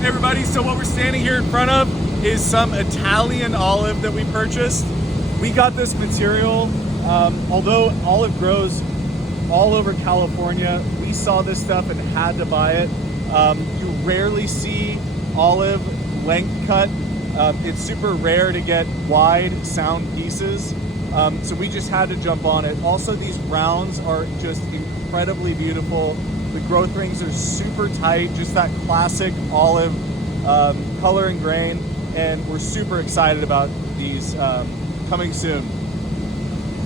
Hey everybody, so what we're standing here in front of is some Italian olive that we purchased. We got this material, although olive grows all over California, we saw this stuff and had to buy it. You rarely see olive length cut. It's super rare to get wide sound pieces. So we just had to jump on it. Also, these browns are just incredibly beautiful. The growth rings are super tight, just that classic olive color and grain. And we're super excited about these coming soon.